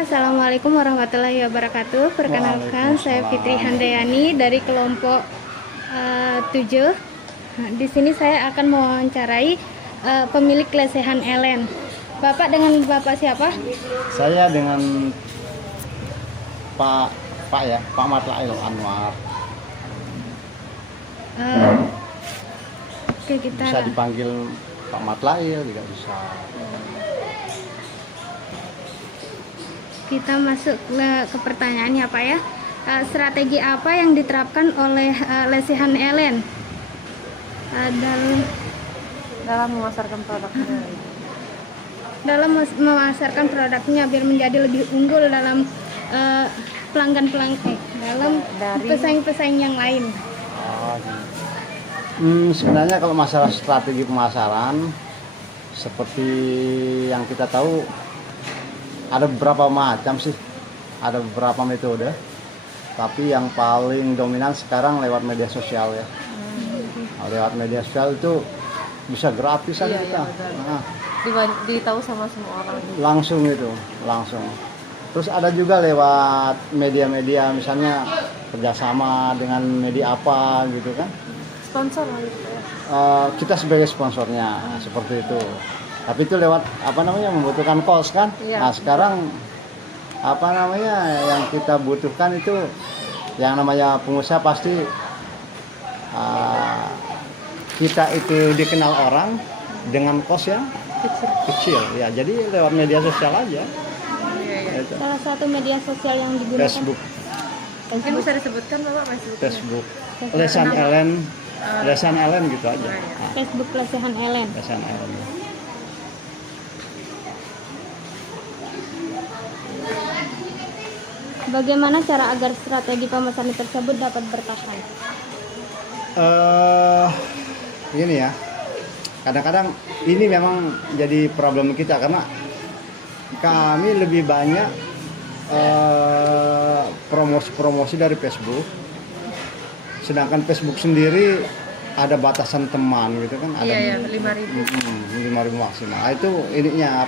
Assalamualaikum warahmatullahi wabarakatuh. Perkenalkan, saya Fitri Handayani dari kelompok 7. Nah, di sini saya akan mewawancarai pemilik lesehan Ellen. Bapak dengan Bapak siapa? Saya dengan Pak Matlail Anwar. Oke, kita Bisa dipanggil Pak Matlail juga bisa. Kita masuk ke pertanyaannya, Pak ya. Strategi apa yang diterapkan oleh lesehan Ellen dalam memasarkan produknya? dalam memasarkan produknya biar menjadi lebih unggul dalam pelanggan-pelanggan dalam pesaing-pesaing yang lain. Sebenarnya kalau masalah strategi pemasaran, seperti yang kita tahu, ada beberapa macam sih, ada beberapa metode. Tapi yang paling dominan sekarang lewat media sosial ya. Lewat media sosial itu bisa gratisan kita. Ditahu sama semua orang. Langsung. Terus ada juga lewat media-media, misalnya kerjasama dengan media apa gitu kan. Sponsor gitu ya. Kita sebagai sponsornya seperti itu. Tapi itu lewat membutuhkan cost kan. Iya. Nah sekarang yang kita butuhkan itu yang namanya pengusaha pasti kita itu dikenal orang dengan cost yang kecil ya, jadi lewat media sosial aja. Itu. Salah satu media sosial yang digunakan Facebook. Mungkin bisa disebutkan Bapak Facebook. Lesehan Ellen gitu aja. Facebook lesehan Ellen. Lesehan Ellen. Bagaimana cara agar strategi pemasaran tersebut dapat bertahan? Gini ya, kadang-kadang ini memang jadi problem kita karena kami lebih banyak promosi dari Facebook, sedangkan Facebook sendiri ada batasan teman gitu kan, ada 5.000 maksimal. Itu ininya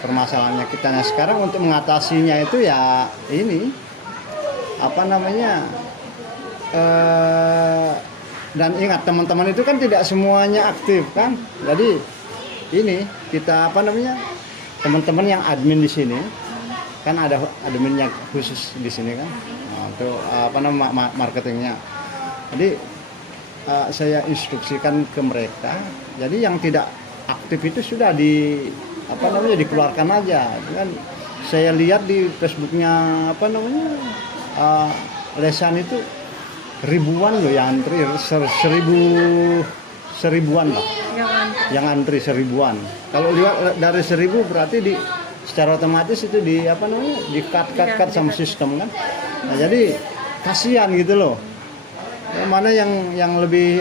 permasalahannya kita. Nah sekarang untuk mengatasinya itu ya ini dan ingat teman-teman itu kan tidak semuanya aktif kan, jadi ini kita teman-teman yang admin di sini kan ada adminnya khusus di sini kan, untuk marketingnya. Jadi saya instruksikan ke mereka, jadi yang tidak aktif itu sudah dikeluarkan aja kan. Saya lihat di Facebooknya lesehan itu ribuan loh yang antri, seribuan lah yang antri, seribuan. Kalau lihat dari 1.000 berarti secara otomatis itu di cut sama sistem kan. Nah, jadi kasihan gitu loh. Mana yang lebih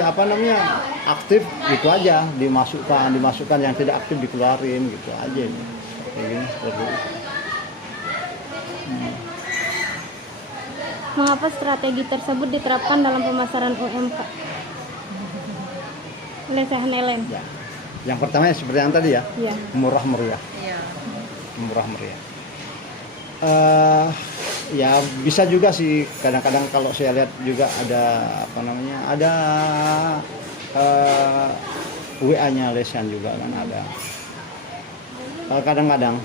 aktif gitu aja dimasukkan, yang tidak aktif dikeluarin gitu aja. Kayak gini seperti itu. Mengapa strategi tersebut diterapkan dalam pemasaran UMK lesehan Ellen? Ya. Yang pertama seperti yang tadi ya, murah meriah. Ya bisa juga sih, kadang-kadang kalau saya lihat juga ada WA-nya lesehan juga kan ada. Kadang-kadang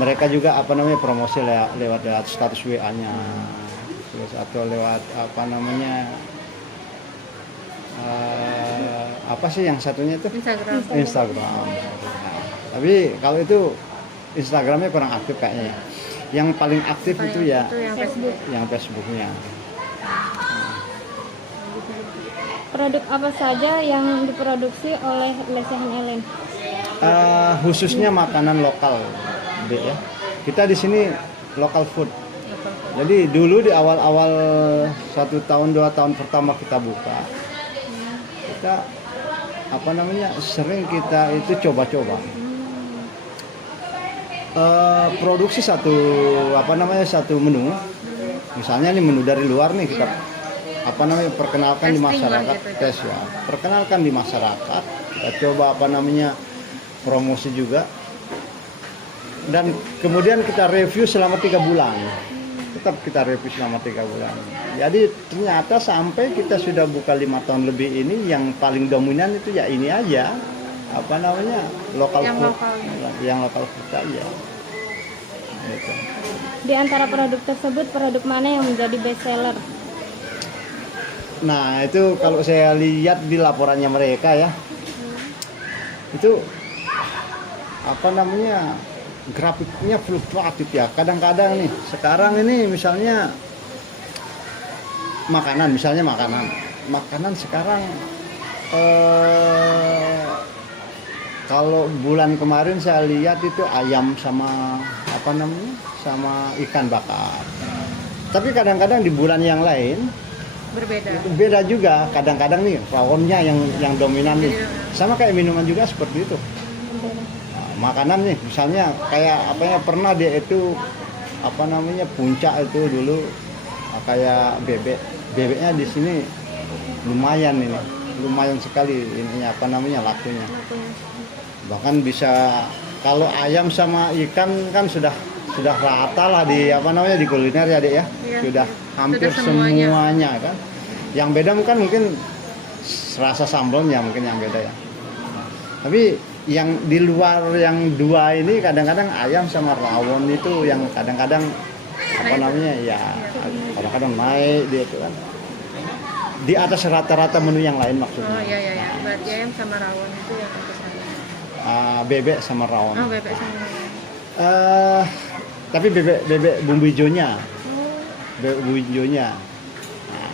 mereka juga promosi lewat status WA-nya, terus atau lewat apa sih yang satunya itu Instagram. Tapi kalau itu Instagramnya kurang aktif kayaknya. Yang paling aktif itu ya yang Facebooknya. Produk apa saja yang diproduksi oleh lesehan Ellen? Khususnya makanan lokal, ya. Kita di sini local food. Jadi dulu di awal-awal 1 tahun 2 tahun pertama kita buka, kita sering kita itu coba-coba. Produksi satu menu, misalnya ini menu dari luar nih, kita perkenalkan di masyarakat, tes ya, perkenalkan di masyarakat, kita coba promosi juga. dan kemudian kita review selama 3 bulan. Tetap kita review selama 3 bulan. Jadi ternyata sampai kita sudah buka 5 tahun lebih ini, yang paling dominan itu ya ini aja, apa namanya, lokal Yang food, lokal. yang lokal food aja. Gitu. Di antara produk tersebut, produk mana yang menjadi best seller? Nah itu kalau saya lihat di laporannya mereka ya, itu apa namanya, grafiknya fluktuatif ya. Kadang-kadang nih, sekarang ini misalnya makanan sekarang kalau bulan kemarin saya lihat itu ayam sama apa namanya, sama ikan bakar. Tapi kadang-kadang di bulan yang lain Berbeda. itu beda juga. Kadang-kadang nih rawonnya yang dominan nih. Sama kayak minuman juga seperti itu. Nah, makanan nih misalnya kayak apa ya, pernah dia itu apa namanya, puncak itu dulu kayak bebeknya di sini lumayan sekali ininya, apa namanya, lakunya. Bahkan bisa, kalau ayam sama ikan kan sudah rata lah di apa namanya, di kuliner ya Dek ya. Iya, Sudah hampir sudah semuanya. semuanya kan. Yang beda mungkin rasa sambalnya mungkin yang beda ya. Tapi yang di luar yang dua ini kadang-kadang ayam sama rawon itu yang kadang-kadang apa namanya ya, kadang-kadang naik dia itu kan. Di atas rata-rata menu yang lain maksudnya. Oh iya. Berarti ayam sama rawon itu yang ke sana. Bebek sama rawon. Oh, bebek sama rawon. Tapi bebek bumbu hijaunya. Bebek bumbu hijaunya. Nah,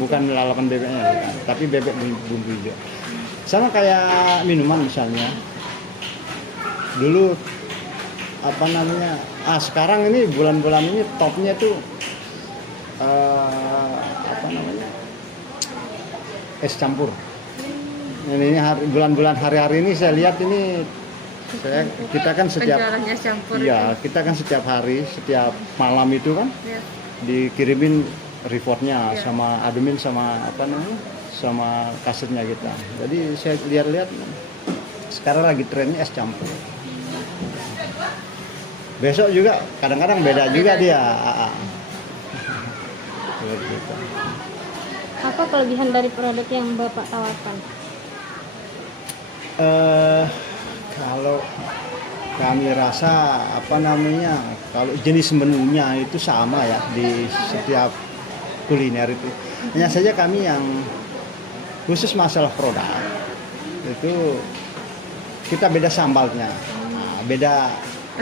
bukan lalapan bebeknya, bukan. Tapi bebek bumbu hijau. Sama kayak minuman misalnya. Dulu apa namanya? Sekarang ini bulan-bulan ini topnya tuh apa namanya? Es campur. Ini bulan-bulan hari-hari ini saya lihat ini kita kan setiap Penjualannya campur. iya, kita kan setiap hari, setiap malam itu kan Iya. dikirimin reportnya Iya. sama admin sama apa namanya, sama kasetnya kita. Jadi saya lihat-lihat sekarang lagi trennya es campur. Besok juga kadang-kadang beda juga dia. Gitu. Apa kelebihan dari produk yang Bapak tawarkan? Kalau kami rasa apa namanya, kalau jenis menunya itu sama ya di setiap kuliner itu. Hanya saja kami yang khusus masalah produk itu kita beda sambalnya. Nah, beda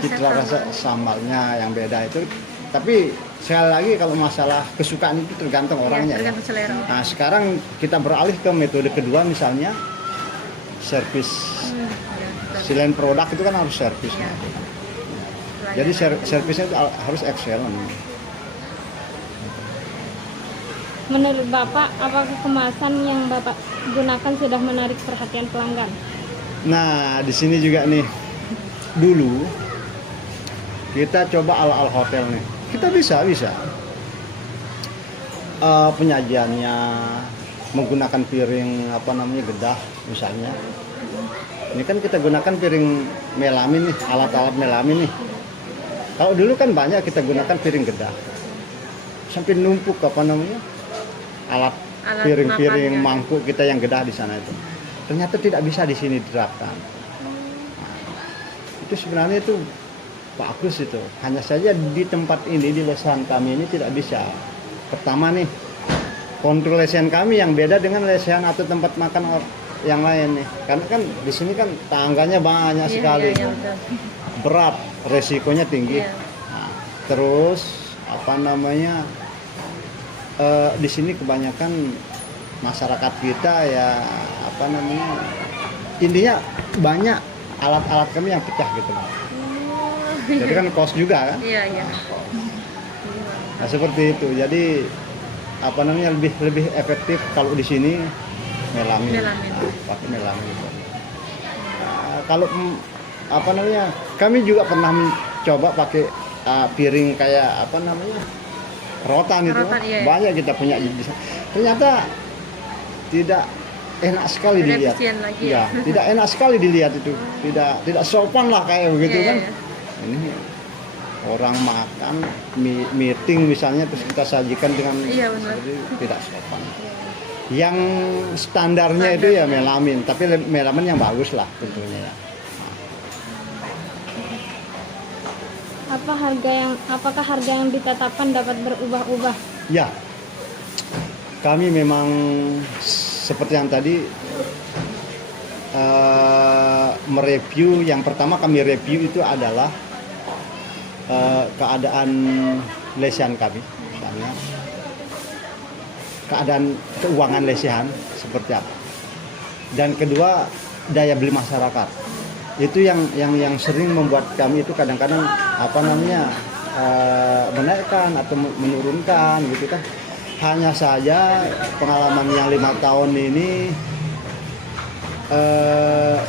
citra rasa sambalnya yang beda itu. Tapi sekali lagi kalau masalah kesukaan itu tergantung orangnya. Tergantung selera. Nah sekarang kita beralih ke metode kedua, misalnya servis. Selain produk itu kan harus servisnya. Jadi servisnya itu harus excellent. Menurut Bapak, apakah kemasan yang Bapak gunakan sudah menarik perhatian pelanggan? Nah di sini juga nih, dulu kita coba ala-ala hotel nih. Kita bisa penyajiannya menggunakan piring apa namanya, gedah misalnya. Ini kan kita gunakan piring melamin nih, alat-alat melamin nih. Kalau dulu kan banyak kita gunakan piring gedah, sampai numpuk apa namanya, alat piring-piring makannya. mangkuk kita yang gedah di sana itu. Ternyata tidak bisa di sini diterapkan. Itu sebenarnya itu bagus itu. Hanya saja di tempat ini, di lesehan kami ini tidak bisa. Pertama nih, kontrol lesehan kami yang beda dengan lesehan atau tempat makan yang lain nih. Karena kan di sini kan tangganya banyak sekali. Iya, betul. Berat, resikonya tinggi. Iya. Nah, terus apa namanya? Di sini kebanyakan masyarakat kita ya apa namanya? Intinya banyak alat-alat kami yang pecah gitu. Jadi kan cost juga kan. Iya. Nah, seperti itu. Jadi apa namanya, lebih efektif kalau di sini melamin. Pakai melamin. Nah, kalau apa namanya, kami juga pernah mencoba pakai piring kayak apa namanya, rotan itu. Iya. Banyak kita punya di sana. Ternyata tidak enak sekali dilihat. Efisien lagi Ya, tidak enak sekali dilihat itu. Tidak sopan lah kayak begitu Iya, kan. iya. ini orang makan meeting misalnya terus kita sajikan dengan Iya, benar. seperti tidak sopan. Yang standarnya itu ya melamin, tapi melamin yang bagus lah tentunya ya. Apakah harga yang ditetapkan dapat berubah-ubah? Ya, kami memang seperti yang tadi mereview. Yang pertama kami review itu adalah keadaan lesehan kami, misalnya keadaan keuangan lesehan seperti apa. Dan kedua, daya beli masyarakat. Itu yang sering membuat kami itu kadang-kadang menaikkan atau menurunkan gitu kan. Hanya saja pengalaman yang 5 tahun ini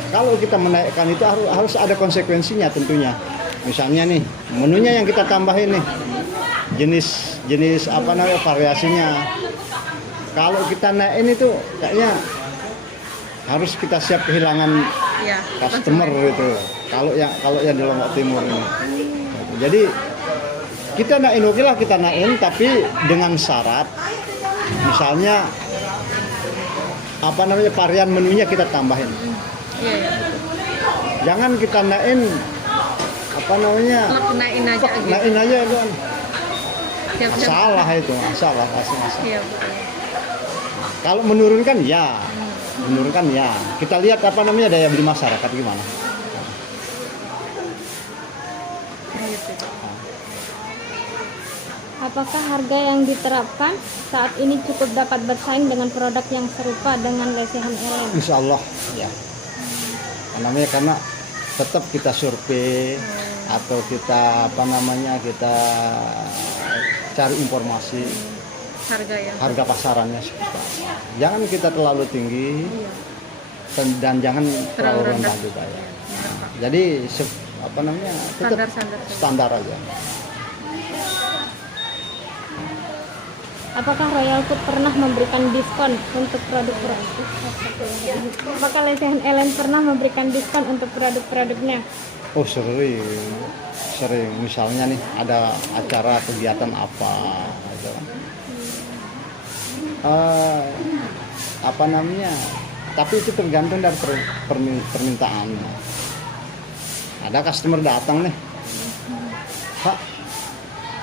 kalau kita menaikkan itu harus ada konsekuensinya tentunya. Misalnya nih, menunya yang kita tambahin nih, jenis variasinya. Kalau kita naikin itu kayaknya harus kita siap kehilangan Iya, customer gitu. Kalau yang di Lombok Timur ini. Jadi kita naikin, oke lah kita naikin, tapi dengan syarat misalnya varian menunya kita tambahin. Iya, iya. Jangan kita naikin Naikin aja gitu. naikin aja itu kan. Siap-siap. Salah itu, salah. Iya, betul. Kalau menurunkan ya, kita lihat daya beli masyarakat gimana. Gitu. Apakah harga yang diterapkan saat ini cukup dapat bersaing dengan produk yang serupa dengan lesehan LM? Insya Allah ya. Karena tetap kita survei atau kita kita cari informasi harga pasarannya seperti apa. Jangan kita terlalu tinggi dan jangan terlalu rendah juga ya. Jadi tetap standar aja. Apakah Royal Food pernah memberikan diskon untuk produk-produk? Apakah lesehan LM pernah memberikan diskon untuk produk-produknya? Oh sering. Misalnya nih ada acara kegiatan apa gitu. Tapi itu tergantung dari permintaannya. Ada customer datang nih, Pak,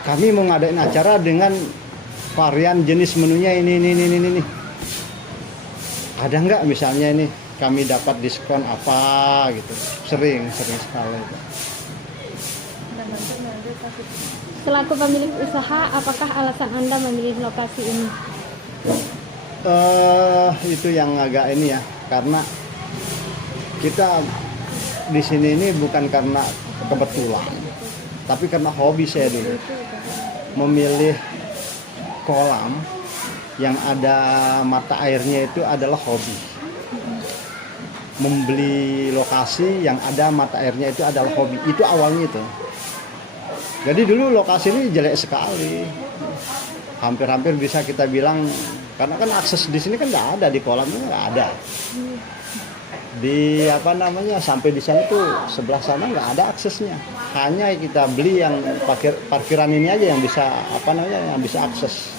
kami mau ngadain acara dengan varian jenis menunya ini. Ada nggak misalnya ini kami dapat diskon apa gitu? Sering sekali. Selaku pemilik usaha, apakah alasan Anda memilih lokasi ini? Itu yang agak ini ya, karena kita di sini ini bukan karena kebetulan, tapi karena hobi saya dulu. Memilih kolam yang ada mata airnya itu adalah hobi. Membeli lokasi yang ada mata airnya itu adalah hobi. Itu awalnya itu. Jadi dulu lokasi ini jelek sekali. Hampir-hampir bisa kita bilang, karena kan akses di sini kan nggak ada, di kolam ini nggak ada. Di sampai di sana tuh sebelah sana nggak ada aksesnya. Hanya kita beli yang parkiran ini aja yang bisa yang bisa akses.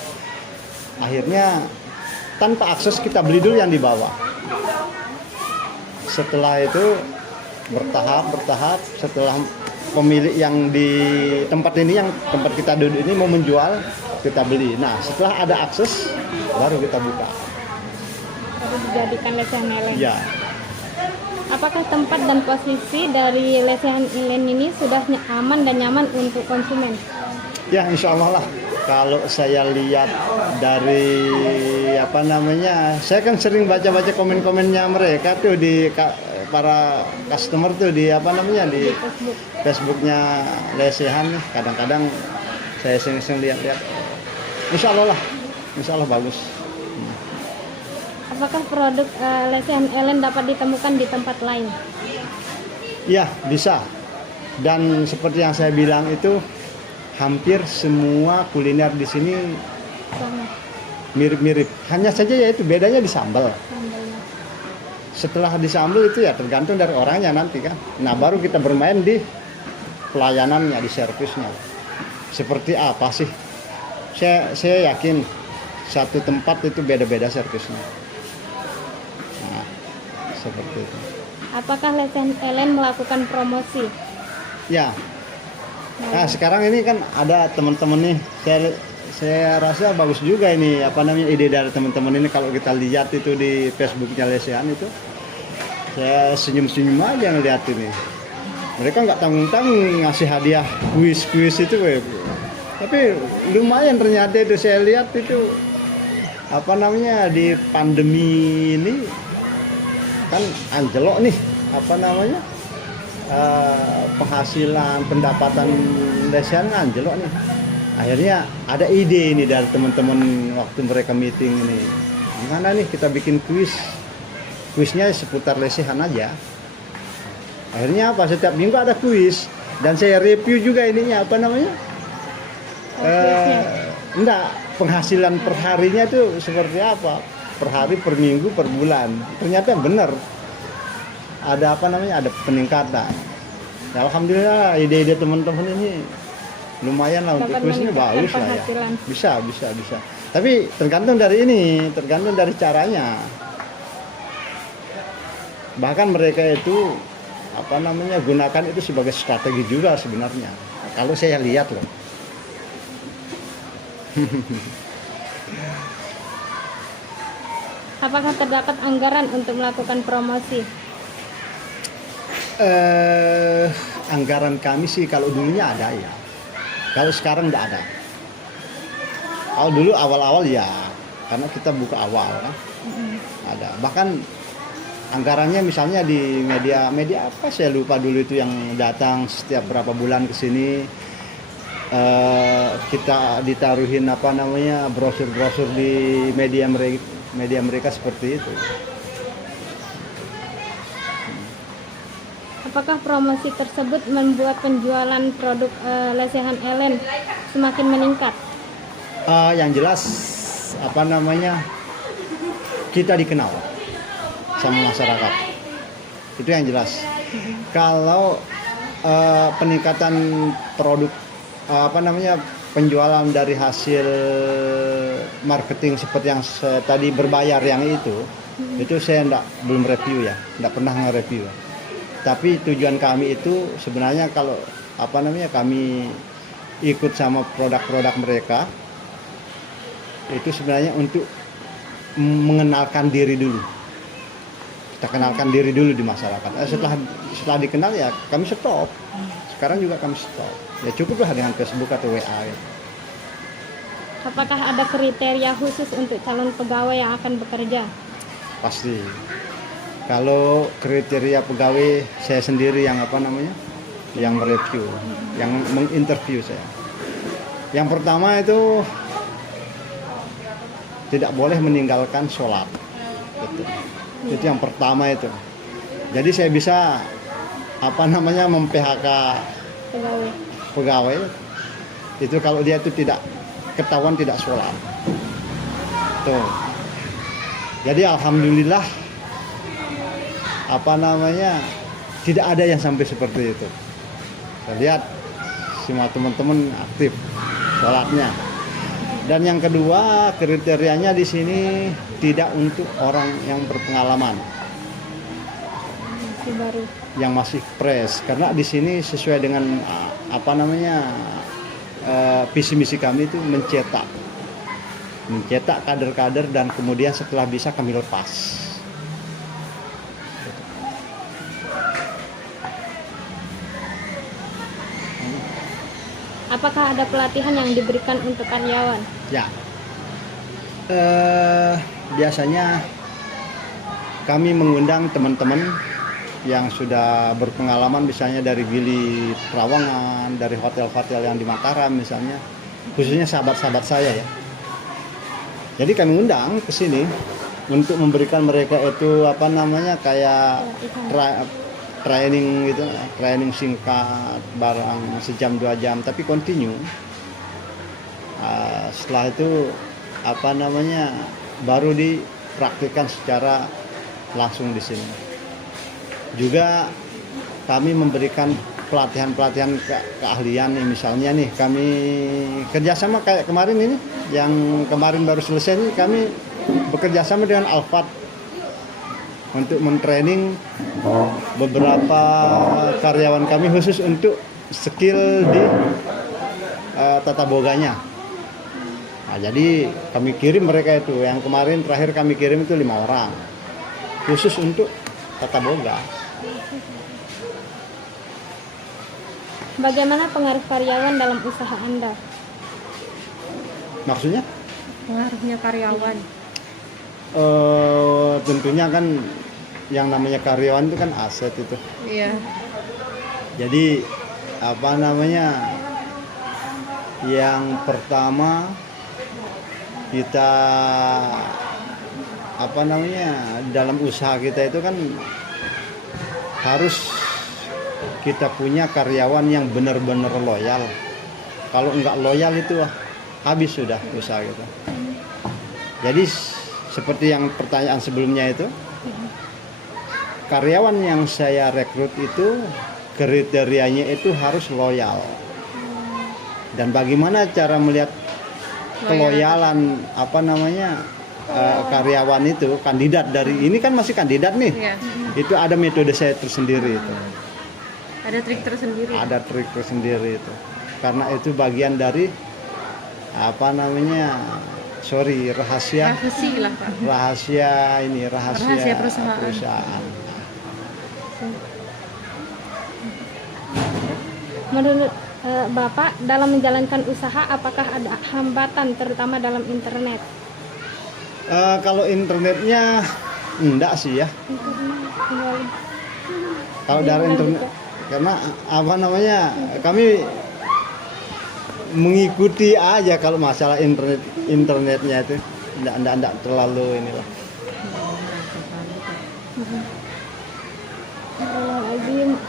Akhirnya tanpa akses kita beli dulu yang di bawah. Setelah itu bertahap setelah pemilik yang di tempat kita duduk ini mau menjual, kita beli. Nah, setelah ada akses baru kita buka. Baru dijadikan lesehan LM. Ya. Apakah tempat dan posisi dari lesehan LM ini sudah aman dan nyaman untuk konsumen? Ya, insya Allah lah. Kalau saya lihat dari saya kan sering baca-baca komen-komennya mereka tuh di para customer tuh di di Facebooknya lesehan. Kadang-kadang saya sering lihat. Insya Allah bagus. Apakah produk lesehan LM dapat ditemukan di tempat lain? Ya, bisa. Dan seperti yang saya bilang itu, hampir semua kuliner di sini mirip-mirip. Hanya saja yaitu bedanya di sambal. Setelah di sambal itu ya tergantung dari orangnya nanti kan. Nah, baru kita bermain di pelayanannya, di servisnya. Seperti apa sih? Saya yakin satu tempat itu beda-beda servisnya. Nah, seperti itu. Apakah Lesehan Ellen melakukan promosi? Ya. Nah, sekarang ini kan ada teman-teman nih. Saya rasa bagus juga ini ide dari teman-teman ini. Kalau kita lihat itu di Facebooknya Lesehan itu, saya senyum-senyum aja ngeliat ini. Mereka nggak tanggung-tanggung ngasih hadiah kuis itu, tapi lumayan ternyata itu. Saya lihat itu di pandemi ini kan anjlok nih penghasilan pendapatan Lesehan anjlok nih. Akhirnya ada ide ini dari teman-teman waktu mereka meeting ini, gimana nih kita bikin kuisnya seputar Lesehan aja. Akhirnya setiap minggu ada kuis, dan saya review juga ininya enggak, penghasilan per harinya itu seperti apa, per hari, per minggu, per bulan. Ternyata benar ada ada peningkatan. Ya, alhamdulillah ide-ide teman-teman ini lumayan lah untuk kuisnya, bagus lah ya. Bisa. Tapi tergantung dari caranya. Bahkan mereka itu gunakan itu sebagai strategi juga sebenarnya. Kalau saya lihat loh. Apakah terdapat anggaran untuk melakukan promosi? Anggaran kami sih kalau dulunya ada ya. Kalau sekarang tidak ada. Kalau dulu awal-awal ya, karena kita buka awal kan. Ada. Bahkan anggarannya misalnya di media apa saya lupa dulu itu yang datang setiap berapa bulan ke sini, kita ditaruhin brosur-brosur di media mereka seperti itu. Apakah promosi tersebut membuat penjualan produk Lesehan Ellen semakin meningkat? Yang jelas kita dikenal sama masyarakat, itu yang jelas. Kalau peningkatan produk penjualan dari hasil marketing seperti yang tadi berbayar yang itu saya belum review ya, tidak pernah nge-review. Tapi tujuan kami itu sebenarnya kalau kami ikut sama produk-produk mereka itu sebenarnya untuk mengenalkan diri dulu. Kita kenalkan diri dulu di masyarakat. Setelah dikenal ya kami stop. Sekarang juga kami stop. Ya cukuplah dengan Facebook atau WA. Ya. Apakah ada kriteria khusus untuk calon pegawai yang akan bekerja? Pasti. Kalau kriteria pegawai saya sendiri yang yang mereview, yang menginterview saya. Yang pertama itu tidak boleh meninggalkan sholat. Itu yang pertama itu. Jadi saya bisa mem-PHK pegawai itu kalau dia itu tidak ketahuan tidak sholat. Tuh. Jadi alhamdulillah tidak ada yang sampai seperti itu. Saya lihat semua teman-teman aktif sholatnya. Dan yang kedua kriterianya di sini tidak untuk orang yang berpengalaman, masih baru, yang masih fresh. Karena di sini sesuai dengan visi misi kami itu mencetak kader-kader dan kemudian setelah bisa kami lepas. Apakah ada pelatihan yang diberikan untuk karyawan? Ya, biasanya kami mengundang teman-teman yang sudah berpengalaman, misalnya dari Gili Trawangan, dari hotel-hotel yang di Mataram misalnya, khususnya sahabat-sahabat saya ya. Jadi kami undang ke sini untuk memberikan mereka itu kayak training singkat barang sejam 2 jam tapi continue. Setelah itu baru dipraktikkan secara langsung di sini. Juga kami memberikan pelatihan-pelatihan keahlian nih, misalnya nih kami kerjasama kayak kemarin ini, yang kemarin baru selesai nih, kami bekerja sama dengan Alphard untuk mentraining beberapa karyawan kami khusus untuk skill di tata boganya. Nah, jadi kami kirim mereka itu, yang kemarin terakhir kami kirim itu 5 orang khusus untuk tata boga. Bagaimana pengaruh karyawan dalam usaha Anda? Maksudnya? Pengaruhnya karyawan. Tentunya kan yang namanya karyawan itu kan aset itu. Iya. Jadi apa namanya? Yang pertama kita apa namanya, dalam usaha kita itu kan harus kita punya karyawan yang benar-benar loyal. Kalau enggak loyal itu habis sudah usaha kita. Jadi seperti yang pertanyaan sebelumnya itu, karyawan yang saya rekrut itu kriterianya itu harus loyal. Dan bagaimana cara melihat keloyalan apa namanya karyawan itu, kandidat dari ini kan masih kandidat nih. Iya. Itu ada metode saya tersendiri itu. Ada trik tersendiri. Ada trik tersendiri itu. Karena itu bagian dari apa namanya? Rahasia Rahasia lah, Pak. rahasia Perusahaan. Menurut Bapak, dalam menjalankan usaha apakah ada hambatan terutama dalam internet? Kalau internetnya enggak sih ya. Kalau dari internet, karena apa namanya, kami mengikuti aja kalau masalah internetnya itu enggak terlalu inilah.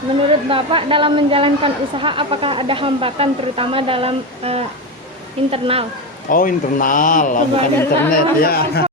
Menurut Bapak, dalam menjalankan usaha apakah ada hambatan terutama dalam internal? Oh, internal, bukan internet ya.